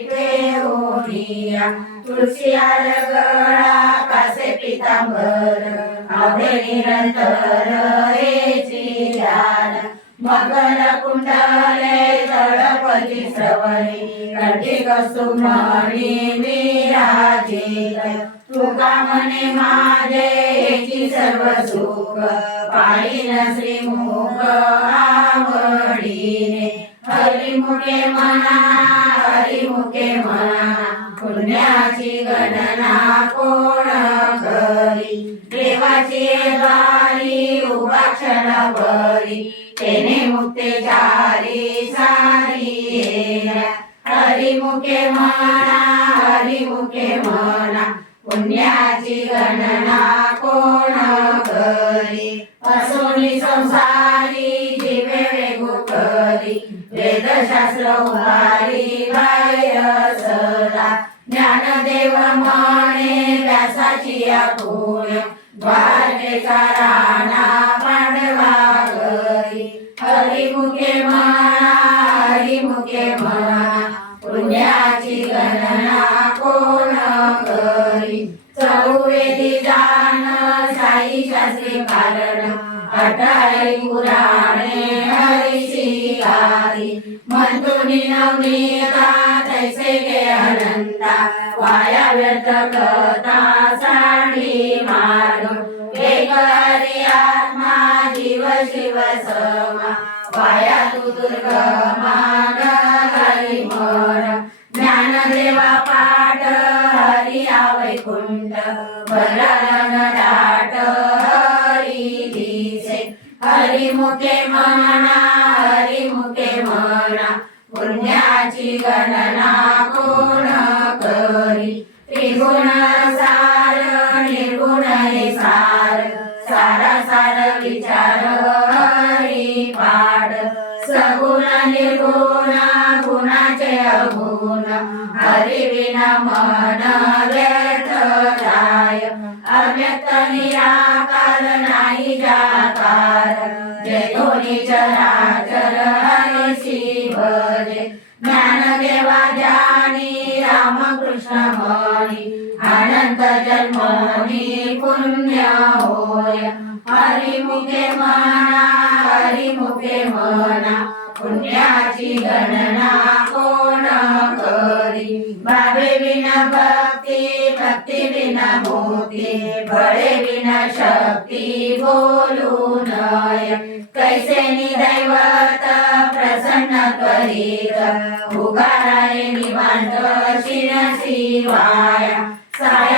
ओढिया तुळशी गळा कासे पितांबर आभे निरंतर हेची ध्यान मकर कुंडले तळपती श्रवणी कंठी कुसुमणी विराजित तुका म्हणे माझे हेची सर्व सुख पाहिन श्रीमुख आवडीने हरिमुखे म्हणा हरिमुखे म्हणा पुण्याची गणना कोण करी देवाची द्वारी उभा क्षण भरी तेने मुक्ते चारी सारी येण्या हरिमुखे म्हणा हरिमुखे म्हणा पुण्याची गणना कोण करी असोनी संसारी जीवे वेगू करी वेदशास्त्र उभारी बाहेर सदा ज्ञानदेव म्हणे व्यासाची आपुण्य द्वारकेचा राणा पांडवा घरी हरिमुखे म्हणा हरिमुखे म्हणा पुण्याची गणना कोण करी चौवेदी जाण साई शास्त्री कारण अठाई पुराणे हरिची गारी मंतुनी नवनीता तैसे गे अनंता वाया व्यर्थ कथा सांडी मार्ग एक हरी आत्मा जीव शिव समा वाया तू दुर्गमा हरी मन ज्ञानदेवा पाठ हरी वैकुंठ बलन दाट हरी दिसे हरिमुखे म्हणा हरिमुखे म्हणा पुण्याची गणना कोण करी त्रिगुण सार निर्गुण हे सार सारा सार विचार हरी पाड सगुण निर्गुण गुणाचे अगुण हरी विना मन व्यर्थ जाय अव्यक्त निराकार नाही जाकार जे दोन्ही चराचर हरिशी भजे ज्ञानदेवा जानी रामकृष्ण म्हणी अनंत जन्मोनी पुण्य होय हरिमुखे म्हणा हरिमुखे म्हणा पुण्याची गणना कोण करी भावे विना भक्ती भक्ती विना मोती बळे विना शक्ती बोलू नय कैसे निदैवत प्रसन्न त्वरित उगाराय निवांत शिरसी वाया साया